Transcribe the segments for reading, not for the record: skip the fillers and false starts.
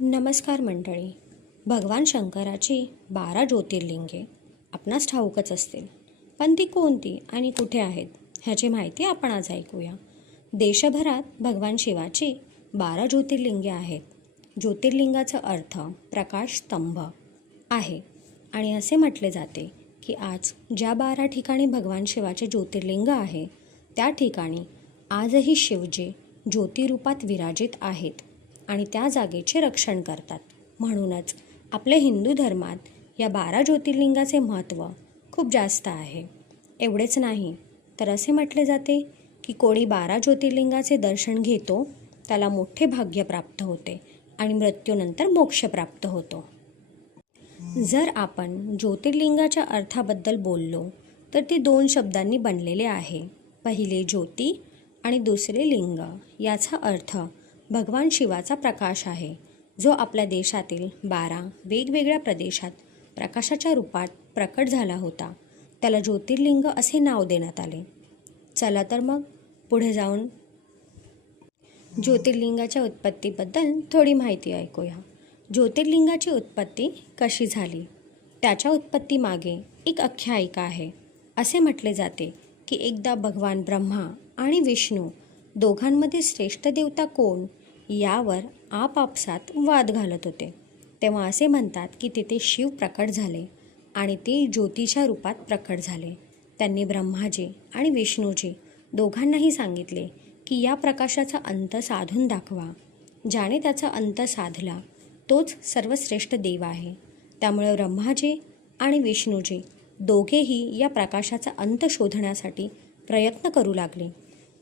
नमस्कार मंडळी. भगवान शंकराची 12 ज्योतिर्लिंगे आपणास ठाऊकच असतील, पण ती कोणती आणि कुठे आहेत ह्याची माहिती आपण आज ऐकूया. देशभरात भगवान शिवाची 12 ज्योतिर्लिंगे आहेत. ज्योतिर्लिंगाचा अर्थ प्रकाश स्तंभ आहे आणि असे म्हटले जाते की आज ज्या 12 ठिकाणी भगवान शिवाचे ज्योतिर्लिंग आहे त्या ठिकाणी आजही शिवजी ज्योतिरूपात विराजित आहेत आणि त्या जागेचे रक्षण करतात. म्हणूनच आपल्या हिंदू धर्मात या 12 ज्योतिर्लिंगाचे महत्त्व खूप जास्त आहे. एवढेच नाही तर असे म्हटले जाते की कोणी 12 ज्योतिर्लिंगाचे दर्शन घेतो त्याला मोठे भाग्य प्राप्त होते आणि मृत्यूनंतर मोक्ष प्राप्त होतो. जर आपण ज्योतिर्लिंगाच्या अर्थाबद्दल बोललो तर ते 2 शब्दांनी बनलेले आहे. पहिले ज्योती आणि दुसरे लिंग. याचा अर्थ भगवान शिवाचा प्रकाश आहे, जो आपल्या देशातील 12 वेगवेगळ्या प्रदेशात प्रकाशाच्या रूपात प्रकट झाला होता. त्याला ज्योतिर्लिंग असे नाव देण्यात आले. चला तर मग पुढे जाऊन ज्योतिर्लिंगाच्या उत्पत्तीबद्दल थोडी माहिती ऐकूया. ज्योतिर्लिंगाची उत्पत्ती कशी झाली? त्याच्या उत्पत्तीमागे एक आख्यायिका आहे. असे म्हटले जाते की एकदा भगवान ब्रह्मा आणि विष्णू दोघांमध्ये श्रेष्ठ देवता कोण यावर आपापसात वाद घालत होते. तेव्हा असे म्हणतात की तिथे शिव प्रकट झाले आणि ते ज्योतीच्या रूपात प्रकट झाले. त्यांनी ब्रह्माजी आणि विष्णूजी दोघांनाही सांगितले की या प्रकाशाचा अंत साधून दाखवा. ज्याने त्याचा अंत साधला तोच सर्वश्रेष्ठ देव आहे. त्यामुळे ब्रह्माजी आणि विष्णूजी दोघेही या प्रकाशाचा अंत शोधण्यासाठी प्रयत्न करू लागले.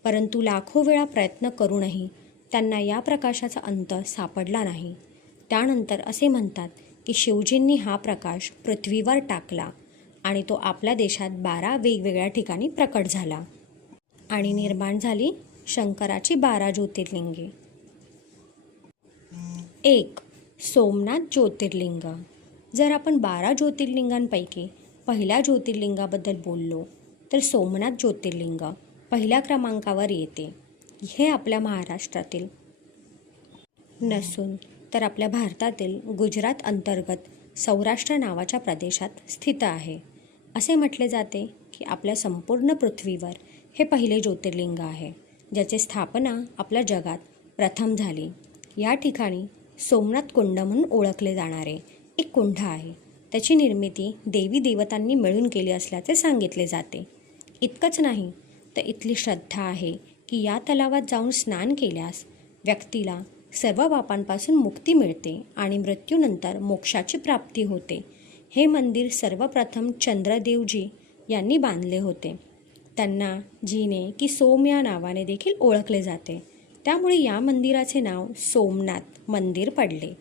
परंतु लाखो वेळा प्रयत्न करूनही त्यांना या प्रकाशाचा अंत सापडला नाही. त्यानंतर असे म्हणतात की शिवजींनी हा प्रकाश पृथ्वीवर टाकला आणि तो आपल्या देशात 12 वेगवेगळ्या ठिकाणी प्रकट झाला आणि निर्माण झाली शंकराची 12 ज्योतिर्लिंगे. 1. सोमनाथ ज्योतिर्लिंग. जर आपण 12 ज्योतिर्लिंगांपैकी पहिल्या ज्योतिर्लिंगाबद्दल बोललो तर सोमनाथ ज्योतिर्लिंग पहिल्या क्रमांकावर येते. हे आपल्या महाराष्ट्रातील नसून तर आपल्या भारतातील गुजरात अंतर्गत सौराष्ट्र नावाच्या प्रदेशात स्थित आहे. असे म्हटले जाते की आपल्या संपूर्ण पृथ्वीवर हे पहिले ज्योतिर्लिंग आहे, ज्याची स्थापना आपल्या जगात प्रथम झाली. या ठिकाणी सोमनाथ कुंड म्हणून ओळखले जाणारे एक कुंड आहे. त्याची निर्मिती देवी देवतांनी मिळून केली असल्याचे सांगितले जाते. इतकंच नाही तर इथली श्रद्धा आहे की या तलावात जाऊन स्नान केल्यास व्यक्तीला सर्व पापांपासून मुक्ती मिळते आणि मृत्यूनंतर मोक्षाची प्राप्ती होते. हे मंदिर सर्वप्रथम चंद्रदेवजी यांनी बांधले होते. त्यांना जीने की सोम या नावाने देखील ओळखले जाते. त्यामुळे या मंदिराचे नाव सोमनाथ मंदिर पडले.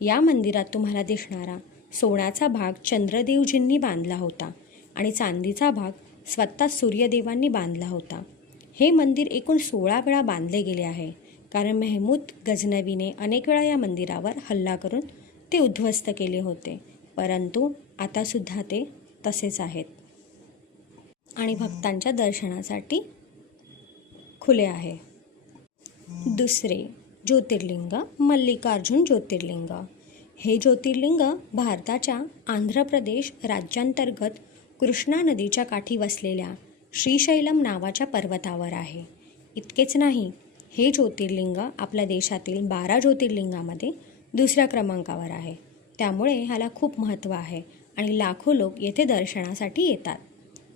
या मंदिरात तुम्हाला दिसणारा सोन्याचा भाग चंद्रदेवजींनी बांधला होता आणि चांदीचा भाग स्वतः सूर्यदेवांनी बांधला होता. हे मंदिर एकूण 16 वेळा बांधले गेले आहे, कारण मेहमूद गझनवीने अनेक वेळा या मंदिरावर हल्ला करून ते उद्ध्वस्त केले होते. परंतु आतासुद्धा ते तसेच आहेत आणि भक्तांच्या दर्शनासाठी खुले आहे. दुसरे ज्योतिर्लिंग मल्लिकार्जुन ज्योतिर्लिंग. हे ज्योतिर्लिंग भारताच्या आंध्र प्रदेश राज्यांतर्गत कृष्णा नदीच्या काठी वसलेल्या श्रीशैलम नावाच्या पर्वतावर आहे. इतकेच नाही, हे ज्योतिर्लिंग आपल्या देशातील 12 ज्योतिर्लिंगामध्ये दुसऱ्या क्रमांकावर आहे. त्यामुळे ह्याला खूप महत्त्व आहे आणि लाखो लोक येथे दर्शनासाठी येतात.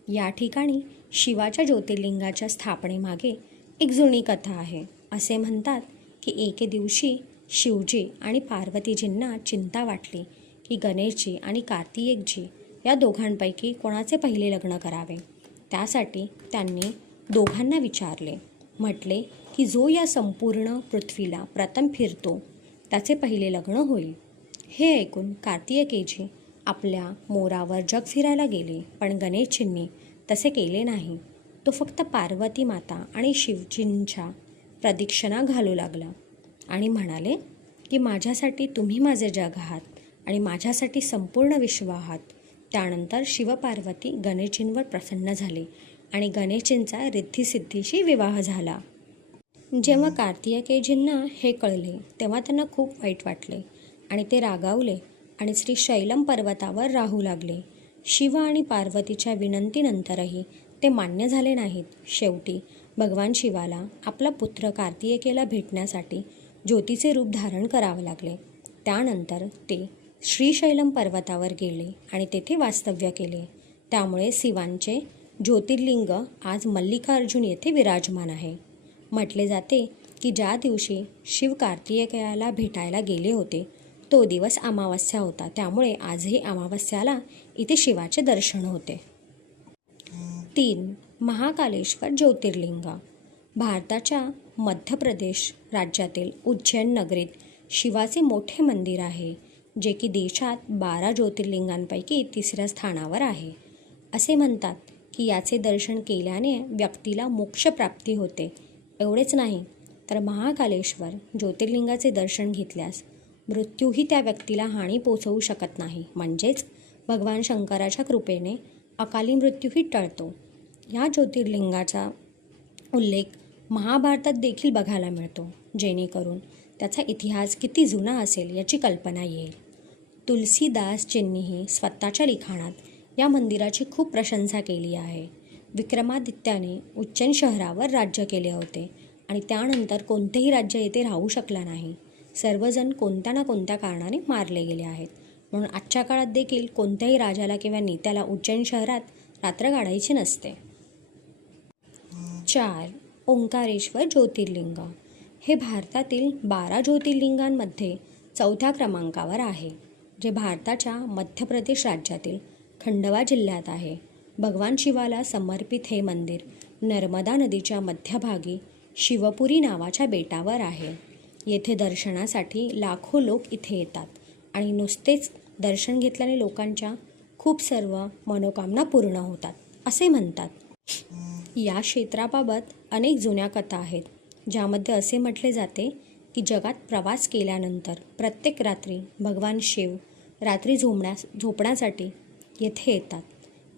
या ठिकाणी शिवाच्या ज्योतिर्लिंगाच्या स्थापनेमागे एक जुनी कथा आहे. असे म्हणतात की एके दिवशी शिवजी आणि पार्वतीजींना चिंता वाटली की गणेशजी आणि कार्तिकेयजी या दोघांपैकी कोणाचे पहिले लग्न करावे. त्यासाठी त्यांनी दोघांना विचारले. म्हटले की जो या संपूर्ण पृथ्वीला प्रथम फिरतो त्याचे पहिले लग्न होईल. हे ऐकून कार्तिकेयजी आपल्या मोरावर जग फिरायला गेले, पण गणेशजींनी तसे केले नाही. तो फक्त पार्वती माता आणि शिवजींच्या प्रदक्षिणा घालू लागला आणि म्हणाले की माझ्यासाठी तुम्ही माझे जग आहात आणि माझ्यासाठी संपूर्ण विश्व आहात. त्यानंतर शिवपार्वती गणेशजींवर प्रसन्न झाले आणि गणेशजींचा रिद्धिसिद्धीशी विवाह झाला. जेव्हा कार्तिकेयजींना हे कळले तेव्हा त्यांना खूप वाईट वाटले आणि ते रागावले आणि श्री शैलम पर्वतावर राहू लागले. शिव आणि पार्वतीच्या विनंतीनंतरही ते मान्य झाले नाहीत. शेवटी भगवान शिवाला आपला पुत्र कार्तिकेयला भेटण्यासाठी ज्योतीचे रूप धारण करावे लागले. त्यानंतर ते श्रीशैलम पर्वतावर गेले आणि तेथे वास्तव्य केले. त्यामुळे शिवांचे ज्योतिर्लिंग आज मल्लिकार्जुन येथे विराजमान आहे. म्हटले जाते की ज्या दिवशी शिव कार्तिकेयाला भेटायला गेले होते तो दिवस अमावस्या होता. त्यामुळे आजही अमावस्याला इथे शिवाचे दर्शन होते. 3. महाकालेश्वर ज्योतिर्लिंग. भारताच्या मध्य प्रदेश राज्यातील उज्जैन नगरीत शिवाचे मोठे मंदिर आहे, जे की देशात 12 ज्योतिर्लिंगांपैकी 3ऱ्या स्थानावर आहे. असे म्हणतात की याचे दर्शन केल्याने व्यक्तीला मोक्षप्राप्ती होते. एवढेच नाही तर महाकालेश्वर ज्योतिर्लिंगाचे दर्शन घेतल्यास मृत्यूही त्या व्यक्तीला हानी पोचवू शकत नाही. म्हणजेच भगवान शंकराच्या कृपेने अकाली मृत्यूही टळतो. या ज्योतिर्लिंगाचा उल्लेख महाभारतात देखील बघायला मिळतो, जेणेकरून त्याचा इतिहास किती जुना असेल याची कल्पना येईल. तुलसीदासजींनीही स्वतःच्या लिखाणात या मंदिराची खूप प्रशंसा केली आहे. विक्रमादित्याने उज्जैन शहरावर राज्य केले होते आणि त्यानंतर कोणतेही राज्य येथे राहू शकला नाही. सर्वजण कोणत्या ना कोणत्या कारणाने मारले गेले आहेत. म्हणून आजच्या काळात देखील कोणत्याही राजाला किंवा नेत्याला उज्जैन शहरात रात्र काढायची नसते. 4. ओंकारेश्वर ज्योतिर्लिंग. हे भारतातील 12 ज्योतिर्लिंगांमध्ये 4थ्या क्रमांकावर आहे, जे भारताच्या मध्य प्रदेश राज्यातील खंडवा जिल्ह्यात आहे. भगवान शिवाला समर्पित हे मंदिर नर्मदा नदीच्या मध्यभागी शिवपुरी नावाच्या बेटावर आहे. येथे दर्शनासाठी लाखो लोक इथे येतात आणि नुसतेच दर्शन घेतल्याने लोकांच्या खूप सर्व मनोकामना पूर्ण होतात असे म्हणतात. या क्षेत्राबाबत अनेक जुन्या कथा आहेत, ज्यामध्ये असे म्हटले जाते की जगात प्रवास केल्यानंतर प्रत्येक रात्री भगवान शिव रात्री झोपण्यासाठी येथे येतात.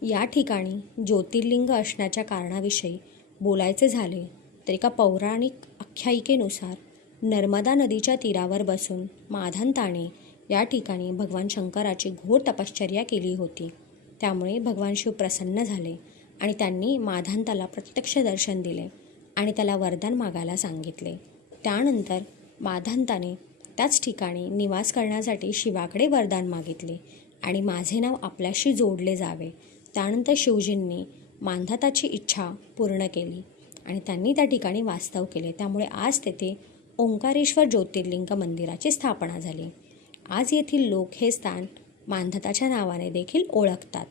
या ठिकाणी ज्योतिर्लिंग असण्याच्या कारणाविषयी बोलायचे झाले तर एका पौराणिक आख्यायिकेनुसार नर्मदा नदीच्या तीरावर बसून माधंताने या ठिकाणी भगवान शंकराची घोर तपश्चर्या केली होती. त्यामुळे भगवान शिव प्रसन्न झाले आणि त्यांनी माधंताला प्रत्यक्ष दर्शन दिले आणि त्याला वरदान मागायला सांगितले. त्यानंतर माधंताने त्याच ठिकाणी निवास करण्यासाठी शिवाकडे वरदान मागितले आणि माझे नाव आपल्याशी जोडले जावे. त्यानंतर शिवजींनी मांधाताची इच्छा पूर्ण केली आणि त्यांनी त्या ठिकाणी वास्तव केले. त्यामुळे आज तेथे ओंकारेश्वर ज्योतिर्लिंग मंदिराची स्थापना झाली. आज येथील लोक हे स्थान मांधाताच्या नावाने देखील ओळखतात.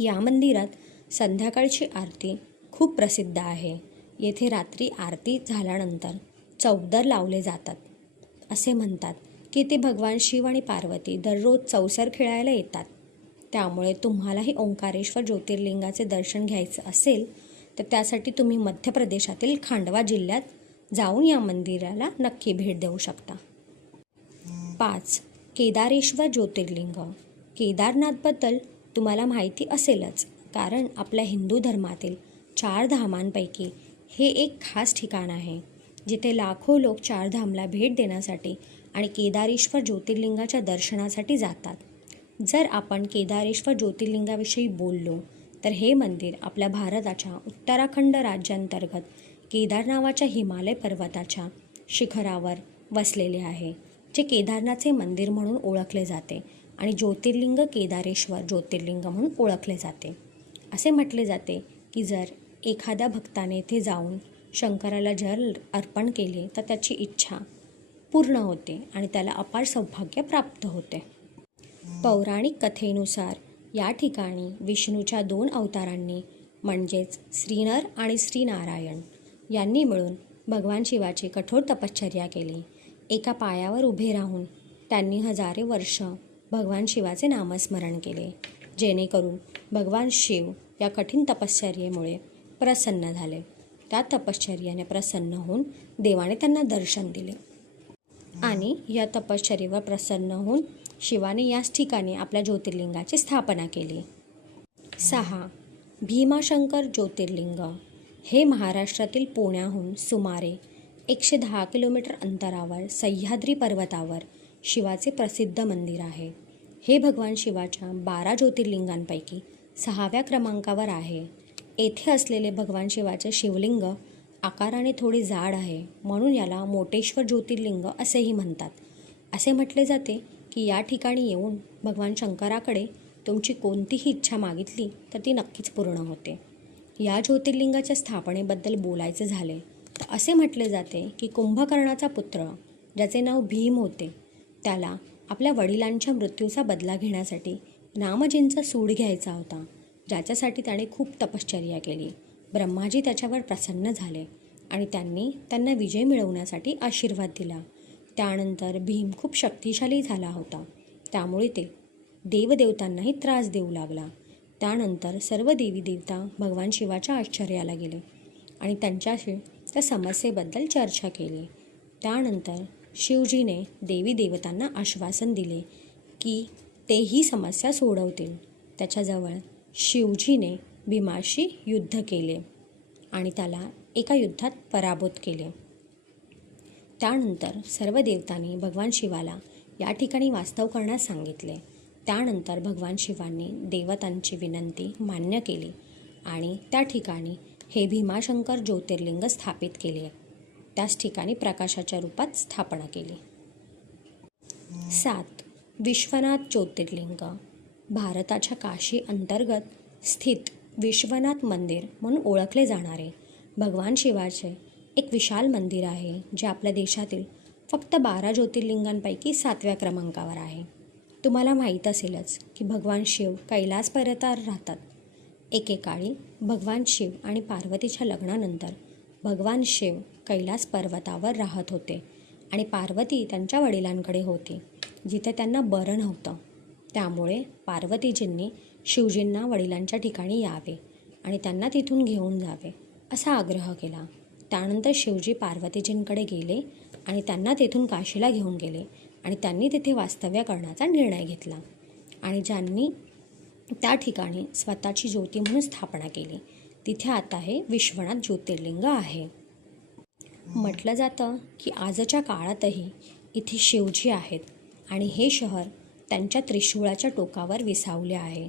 या मंदिरात संध्याकाळची आरती खूप प्रसिद्ध आहे. येथे रात्री आरती झाल्यानंतर चौदर लावले जातात. असे म्हणतात की ते भगवान शिव आणि पार्वती दररोज चौसर खेळायला येतात. त्यामुळे तुम्हालाही ओंकारेश्वर ज्योतिर्लिंगाचे दर्शन घ्यायचं असेल तर त्यासाठी तुम्ही मध्य प्रदेशातील खांडवा जिल्ह्यात जाऊन या मंदिराला नक्की भेट देऊ शकता. 5. केदारेश्वर ज्योतिर्लिंग. केदारनाथबद्दल तुम्हाला माहिती असेलच, कारण आपल्या हिंदू धर्मातील 4 धामांपैकी हे एक खास ठिकाण आहे, जिथे लाखो लोक 4 धामला भेट देण्यासाठी आणि केदारेश्वर ज्योतिर्लिंगाच्या दर्शनासाठी जातात. जर आपण केदारेश्वर ज्योतिर्लिंगाविषयी बोललो तर हे मंदिर आपल्या भारताच्या उत्तराखंड राज्यांतर्गत केदार नावाच्या हिमालय पर्वताच्या शिखरावर वसलेले आहे, जे केदारनाथचे मंदिर म्हणून ओळखले जाते आणि ज्योतिर्लिंग केदारेश्वर ज्योतिर्लिंग म्हणून ओळखले जाते. असे म्हटले जाते की जर एखाद्या भक्ताने येथे जाऊन शंकराला जल अर्पण केले तर त्याची इच्छा पूर्ण होते आणि त्याला अपार सौभाग्य प्राप्त होते. पौराणिक कथेनुसार या ठिकाणी विष्णूच्या 2 अवतारांनी म्हणजेच श्रीनर आणि श्रीनारायण यांनी मिळून भगवान शिवाची कठोर तपश्चर्या केली. एका पायावर उभे राहून त्यांनी हजारो वर्ष भगवान शिवाचे नामस्मरण केले, जेणेकरून भगवान शिव या कठीण तपश्चर्येमुळे प्रसन्न झाले. त्या तपश्चर्याने प्रसन्न होऊन देवाने त्यांना दर्शन दिले आणि या तपश्चर्येवर प्रसन्न होऊन शिवाने याच ठिकाणी आपल्या ज्योतिर्लिंगाची स्थापना केली. 6. भीमाशंकर ज्योतिर्लिंग. हे महाराष्ट्रातील पुण्याहून सुमारे 110 किलोमीटर अंतरावर सह्याद्री पर्वतावर शिवाचे प्रसिद्ध मंदिर आहे. हे भगवान शिवाच्या 12 ज्योतिर्लिंगांपैकी 6व्या क्रमांकावर आहे. येथे असलेले भगवान शिवाचे शिवलिंग आकाराने थोडे जाड आहे, म्हणून याला मोटेश्वर ज्योतिर्लिंग असेही म्हणतात. असे म्हटले जाते की या ठिकाणी येऊन भगवान शंकराकडे तुमची कोणतीही इच्छा मागितली तर ती नक्कीच पूर्ण होते. या ज्योतिर्लिंगाच्या स्थापनेबद्दल बोलायचे झाले तर असे म्हटले जाते की कुंभकर्णाचा पुत्र, ज्याचे नाव भीम होते, त्याला आपल्या वडिलांच्या मृत्यूचा बदला घेण्यासाठी नामजींचा सूड घ्यायचा होता, ज्याच्यासाठी त्याने खूप तपश्चर्या केली. ब्रह्माजी त्याच्यावर प्रसन्न झाले आणि त्यांनी त्यांना विजय मिळवण्यासाठी आशीर्वाद दिला. त्यानंतर भीम खूप शक्तिशाली झाला होता, त्यामुळे ते देवदेवतांनाही त्रास देऊ लागला. त्यानंतर सर्व देवी देवता भगवान शिवाच्या आश्चर्याला गेले आणि त्यांच्याशी त्या समस्येबद्दल चर्चा केली. त्यानंतर शिवजीने देवी देवतांना आश्वासन दिले की ते ही समस्या सोडवतील. त्याच्याजवळ शिवजीने भीमाशी युद्ध केले आणि त्याला एका युद्धात पराभूत केले. त्यानंतर सर्व देवतांनी भगवान शिवाला या ठिकाणी वास्तव करण्यास सांगितले. त्यानंतर भगवान शिवांनी देवतांची विनंती मान्य केली आणि त्या ठिकाणी हे भीमाशंकर ज्योतिर्लिंग स्थापित केले. त्याच ठिकाणी प्रकाशाच्या रूपात स्थापना केली. 7. विश्वनाथ ज्योतिर्लिंग. भारताच्या काशी अंतर्गत स्थित विश्वनाथ मंदिर म्हणून ओळखले जाणारे भगवान शिवाचे एक विशाल मंदिर आहे, जे आपल्या देशातील फक्त 12 ज्योतिर्लिंगांपैकी 7व्या क्रमांकावर आहे. तुम्हाला माहीत असेलच की भगवान शिव कैलास पर्वतावर राहतात. एकेकाळी भगवान शिव आणि पार्वतीच्या लग्नानंतर भगवान शिव कैलास पर्वतावर राहत होते आणि पार्वती त्यांच्या वडिलांकडे होती, जिथे त्यांना बरं नव्हतं. त्यामुळे पार्वतीजींनी शिवजींना वडिलांच्या ठिकाणी यावे आणि त्यांना तिथून घेऊन जावे असा आग्रह केला. त्यानंतर शिवजी पार्वतीजींकडे गेले आणि त्यांना तेथून काशीला घेऊन गेले आणि त्यांनी तिथे वास्तव्य करण्याचा निर्णय घेतला आणि ज्यांनी त्या ठिकाणी स्वतःची ज्योती म्हणून स्थापना केली. तिथे आता हे विश्वनाथ ज्योतिर्लिंग आहे. म्हटलं जातं की आजच्या काळातही इथे शिवजी आहेत आणि हे शहर त्यांच्या त्रिशूळाच्या टोकावर विसावले आहे.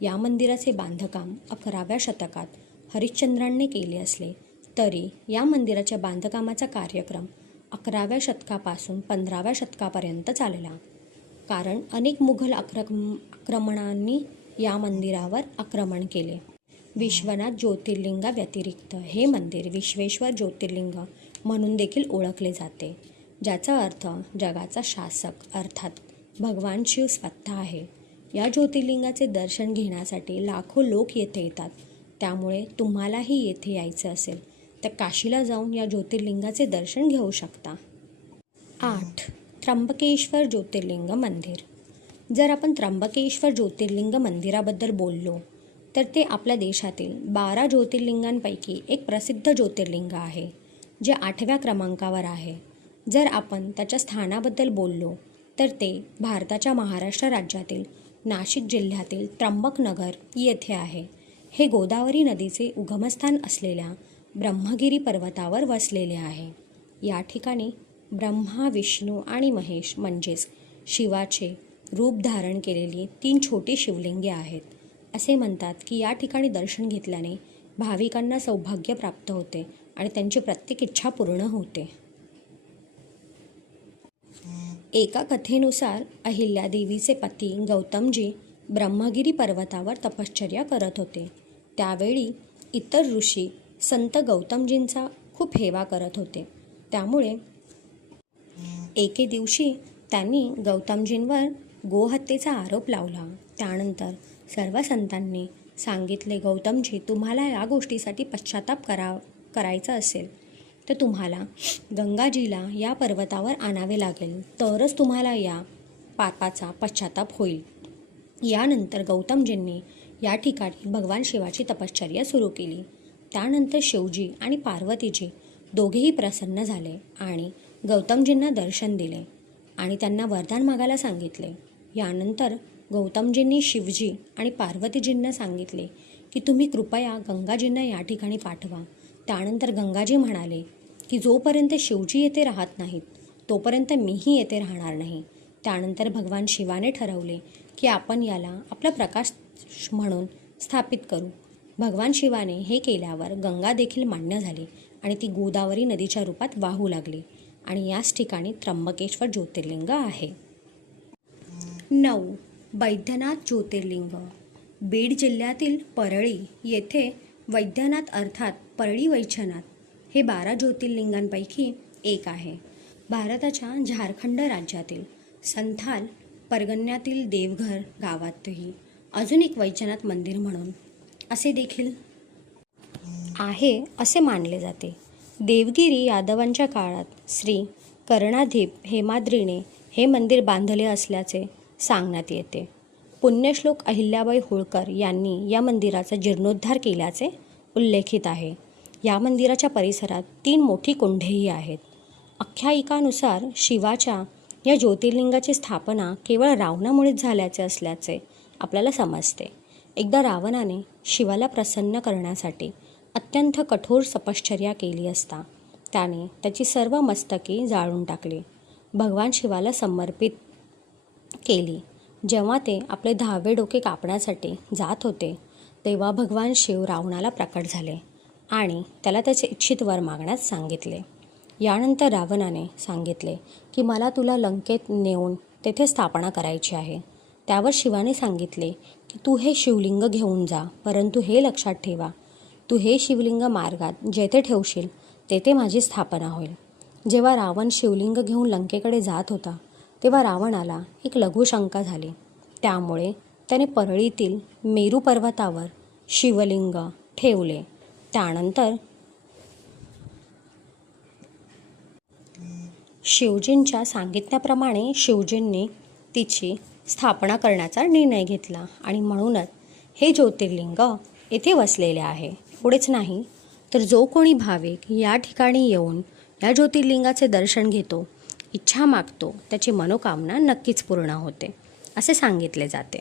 या मंदिराचे बांधकाम 11व्या शतकात हरिश्चंद्रांनी केले असले तरी या मंदिराच्या बांधकामाचा कार्यक्रम 11व्या शतकापासून 15व्या शतकापर्यंत चालला, कारण अनेक मुघल आक्रमणांनी या मंदिरावर आक्रमण केले. विश्वनाथ ज्योतिर्लिंगाव्यतिरिक्त हे मंदिर विश्वेश्वर ज्योतिर्लिंग म्हणून देखील ओळखले जाते, ज्याचा अर्थ जगाचा शासक अर्थात भगवान शिव स्वतः आहे. या ज्योतिर्लिंगाचे दर्शन घेण्यासाठी लाखो लोक येथे येतात. त्यामुळे तुम्हालाही येथे यायचं असेल तर काशीला जाऊन या ज्योतिर्लिंगाचे दर्शन घेऊ शकता. 8. त्र्यंबकेश्वर ज्योतिर्लिंग मंदिर. जर आपण त्र्यंबकेश्वर ज्योतिर्लिंग मंदिराबद्दल बोललो तर ते आपल्या देशातील 12 ज्योतिर्लिंगांपैकी एक प्रसिद्ध ज्योतिर्लिंग आहे, जे 8व्या क्रमांकावर आहे. जर आपण त्याच्या स्थानाबद्दल बोललो तर ते भारताच्या महाराष्ट्र राज्यातील नाशिक जिल्ह्यातील त्र्यंबकनगर येथे आहे. हे गोदावरी नदीचे उगमस्थान असलेल्या ब्रह्मगिरी पर्वतावर वसलेले आहे. या ठिकाणी ब्रह्मा, विष्णू आणि महेश म्हणजेच शिवाचे रूप धारण केलेली 3 छोटी शिवलिंगे आहेत. असे म्हणतात की या ठिकाणी दर्शन घेतल्याने भाविकांना सौभाग्य प्राप्त होते आणि त्यांची प्रत्येक इच्छा पूर्ण होते. एका कथेनुसार अहिल्यादेवीचे पती गौतमजी ब्रह्मगिरी पर्वतावर तपश्चर्या करत होते. त्यावेळी इतर ऋषी संत गौतमजींचा खूप हेवा करत होते. त्यामुळे एके दिवशी त्यांनी गौतमजींवर गोहत्येचा आरोप लावला. त्यानंतर सर्व संतांनी सांगितले, गौतमजी, तुम्हाला या गोष्टीसाठी पश्चाताप करायचा असेल तर तुम्हाला गंगाजीला या पर्वतावर आणावे लागेल, तरच तुम्हाला या पापाचा पश्चाताप होईल. यानंतर गौतमजींनी या ठिकाणी भगवान शिवाची तपश्चर्या सुरू केली. त्यानंतर शिवजी आणि पार्वतीजी दोघेही प्रसन्न झाले आणि गौतमजींना दर्शन दिले आणि त्यांना वरदान मागायला सांगितले. यानंतर गौतमजींनी शिवजी आणि पार्वतीजींना सांगितले की तुम्ही कृपया गंगाजींना या ठिकाणी पाठवा. त्यानंतर गंगाजी म्हणाले की जोपर्यंत शिवजी येथे राहत नाहीत तोपर्यंत मीही येथे राहणार नाही. त्यानंतर भगवान शिवाने ठरवले की आपण याला आपला प्रकाश म्हणून स्थापित करू. भगवान शिवाने हे केल्यावर गंगा देखील मान्य झाली आणि ती गोदावरी नदीच्या रूपात वाहू लागली आणि याच ठिकाणी त्र्यंबकेश्वर ज्योतिर्लिंग आहे. 9. वैद्यनाथ ज्योतिर्लिंग. बीड जिल्ह्यातील परळी येथे वैद्यनाथ अर्थात परळी वैद्यनाथ हे 12 ज्योतिर्लिंगांपैकी एक आहे. भारताच्या झारखंड राज्यातील संथाल परगण्यातील देवघर गावातही अजून एक वैद्यनाथ मंदिर म्हणून असे देखील आहे असे मानले जाते. देवगिरी यादवांच्या काळात श्री कर्णाधीप हेमाद्रीने हे मंदिर बांधले असल्याचे सांगण्यात येते. पुण्यश्लोक अहिल्याबाई होळकर यांनी या मंदिराचा जीर्णोद्धार केल्याचे उल्लेखित आहे. या मंदिराच्या परिसरात 3 मोठी कुंडेही आहेत. आख्यायिकानुसार शिवाच्या या ज्योतिर्लिंगाची स्थापना केवळ रावणामुळेच झाल्याचे असल्याचे आपल्याला समजते. एकदा रावणाने शिवाला प्रसन्न करण्यासाठी अत्यंत कठोर तपश्चर्या केली असता त्याने त्याची सर्व मस्तके जाळून टाकली. भगवान शिवाला समर्पित केली. जेव्हा ते आपले 10वे डोके कापण्यासाठी जात होते तेव्हा भगवान शिव रावणाला प्रकट झाले आणि त्याला त्याचे इच्छित वर मागण्यास सांगितले. यानंतर रावणाने सांगितले की मला तुला लंकेत नेऊन तेथे स्थापना करायची आहे. त्यावर शिवाने सांगितले की तू हे शिवलिंग घेऊन जा, परंतु हे लक्षात ठेवा, तू हे शिवलिंग मार्गात जेथे ठेवशील तेथे माझी स्थापना होईल. जेव्हा रावण शिवलिंग घेऊन लंकेकडे जात होता तेव्हा रावणाला एक लघु शंका झाली. त्यामुळे त्याने परळीतील मेरू पर्वतावर शिवलिंग ठेवले. त्यानंतर शिवजींच्या सांगितल्याप्रमाणे शिवजींनी तिची स्थापना करण्याचा निर्णय घेतला आणि म्हणूनच हे ज्योतिर्लिंग येथे वसलेले आहे. एवढेच नाही तर जो कोणी भाविक या ठिकाणी येऊन या ज्योतिर्लिंगाचे दर्शन घेतो, इच्छा मागतो, त्याची मनोकामना नक्कीच पूर्ण होते असे सांगितले जाते.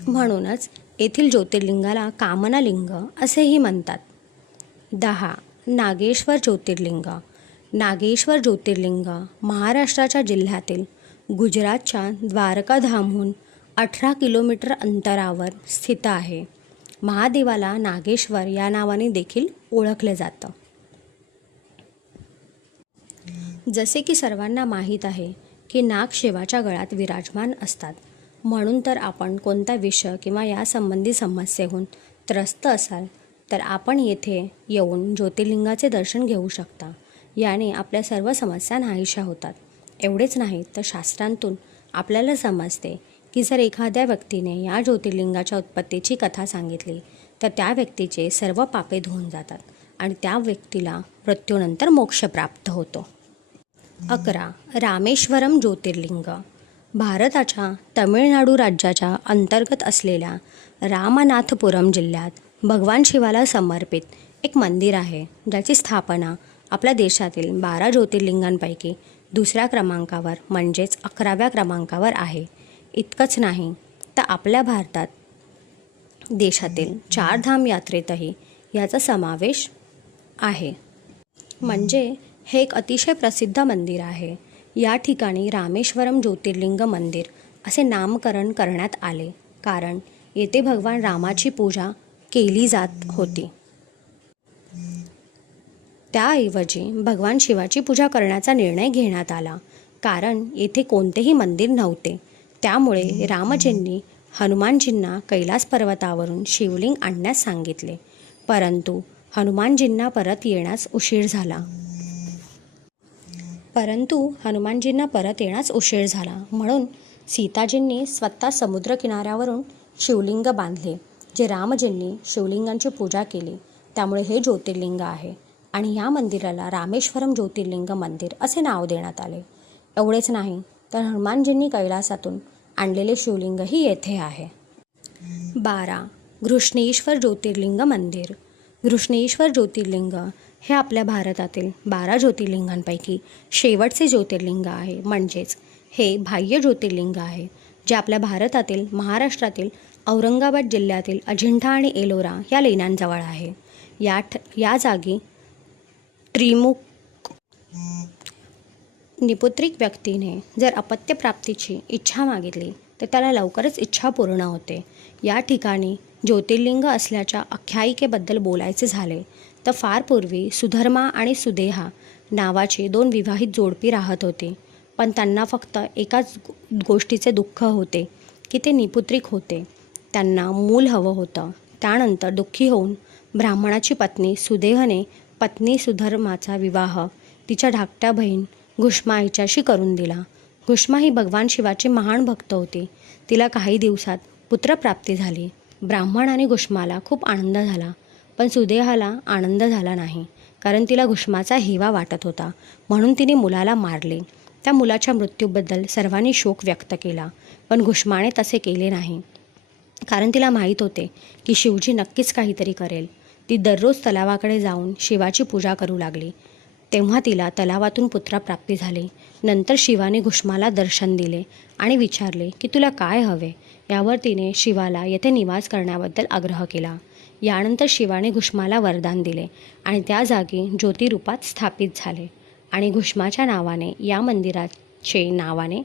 म्हणूनच येथील ज्योतिर्लिंगाला कामनालिंग असेही म्हणतात. 10. नागेश्वर ज्योतिर्लिंग. नागेश्वर ज्योतिर्लिंग महाराष्ट्राच्या जिल्ह्यातील गुजरातच्या द्वारकाधामहून 18 किलोमीटर अंतरावर स्थित आहे. महादेवाला नागेश्वर या नावाने देखील ओळखले जातं. जसे की सर्वांना माहीत आहे की नाग शिवाच्या गळ्यात विराजमान असतात, म्हणून तर आपण कोणता विष किंवा यासंबंधी समस्येहून त्रस्त असाल तर आपण येथे येऊन ज्योतिर्लिंगाचे दर्शन घेऊ शकता. याने आपल्या सर्व समस्या नाहीशा होतात. एवढेच नाही तर शास्त्रांतून आपल्याला समजते की जर एखाद्या व्यक्तीने या ज्योतिर्लिंगाच्या उत्पत्तीची कथा सांगितली तर त्या व्यक्तीचे सर्व पापे धुवून जातात आणि त्या व्यक्तीला मृत्यूनंतर मोक्ष प्राप्त होतो. 11. रामेश्वरम ज्योतिर्लिंग. भारताच्या तमिळनाडू राज्याच्या अंतर्गत असलेल्या रामनाथपुरम जिल्ह्यात भगवान शिवाला समर्पित एक मंदिर आहे, ज्याची स्थापना आपल्या देशातील 12 ज्योतिर्लिंगांपैकी 2ऱ्या क्रमांकावर म्हणजेच 11व्या क्रमांकावर आहे. इतकंच नाही तर आपल्या भारतात देशातील 4 धाम यात्रेतही याचा समावेश आहे. म्हणजे हे एक अतिशय प्रसिद्ध मंदिर आहे. या ठिकाणी रामेश्वरम ज्योतिर्लिंग मंदिर असे नामकरण करण्यात आले कारण येथे भगवान रामाची पूजा केली जात होती. त्याऐवजी भगवान शिवाची पूजा करण्याचा निर्णय घेण्यात आला कारण येथे कोणतेही मंदिर नव्हते. त्यामुळे रामजींनी हनुमानजींना कैलास पर्वतावरून शिवलिंग आणण्यास सांगितले, परंतु हनुमानजींना परत येण्यास उशीर झाला. म्हणून सीताजींनी स्वतः समुद्रकिनाऱ्यावरून शिवलिंग बांधले, जे रामजींनी शिवलिंगांची पूजा केली. त्यामुळे हे ज्योतिर्लिंग आहे आणि या मंदिराला रामेश्वरम ज्योतिर्लिंग मंदिर असे नाव देण्यात आले. एवढेच नाही तर हनुमानजींनी कैलासातून आणलेले शिवलिंगही येथे आहे. 12. घृष्णेश्वर ज्योतिर्लिंग मंदिर. घृष्णेश्वर ज्योतिर्लिंग हे आपल्या भारतातील 12 ज्योतिर्लिंगांपैकी शेवटचे ज्योतिर्लिंग आहे. म्हणजेच हे बाह्य ज्योतिर्लिंग आहे, जे आपल्या भारतातील महाराष्ट्रातील औरंगाबाद जिल्ह्यातील अजिंठा आणि एलोरा या लेण्यांजवळ आहे. या जागी निपुत्रिक व्यक्तीने जर अपत्यप्राप्तीची इच्छा मागितली तर त्याला लवकरच इच्छा पूर्ण होते. या ठिकाणी ज्योतिर्लिंग असल्याच्या आख्यायिकेबद्दल बोलायचे झाले तर फार पूर्वी सुधर्मा आणि सुदेहा नावाची 2 विवाहित जोडपी राहत होती. पण त्यांना फक्त एकाच गोष्टीचे दुःख होते की ते निपुत्रिक होते. त्यांना मूल हवं होतं. त्यानंतर दुःखी होऊन ब्राह्मणाची पत्नी सुदेहने पत्नी सुधर्माचा विवाह तिच्या धाकट्या बहीण घुष्मा हिच्याशी करून दिला. घुष्मा ही भगवान शिवाची महान भक्त होती. तिला काही दिवसात पुत्रप्राप्ती झाली. ब्राह्मण आणि घुष्माला खूप आनंद झाला, पण सुदेहाला आनंद झाला नाही, कारण तिला घुष्माचा हेवा वाटत होता. म्हणून तिने मुलाला मारले. त्या मुलाच्या मृत्यूबद्दल सर्वांनी शोक व्यक्त केला, पण घुष्माने तसे केले नाही, कारण तिला माहीत होते की शिवजी नक्कीच काहीतरी करेल. ती दररोज तलावाकडे जाऊन शिवाची पूजा करू लागली. तेव्हा तिला तलावातून पुत्रप्राप्ती झाली. नंतर शिवाने घुष्माला दर्शन दिले आणि विचारले की तुला काय हवे. यावर तिने शिवाला येथे निवास करण्याबद्दल आग्रह केला. यानंतर शिवाने घुष्माला वरदान दिले आणि त्या जागी ज्योतिरूपात स्थापित झाले आणि घुष्माच्या नावाने या मंदिराचे नावाने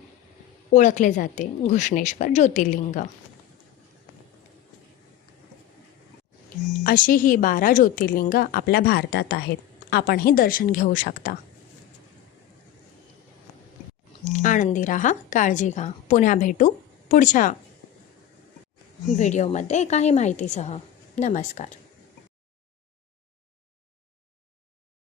ओळखले जाते, घुष्णेश्वर ज्योतिर्लिंग. अशी ही 12 ज्योतिर्लिंग आपल्या भारतात आहेत. आपणही दर्शन घेऊ शकता. आनंदी राहा, काळजी घ्या. पुन्हा भेटू पुढच्या व्हिडिओमध्ये काही माहितीसह. नमस्कार.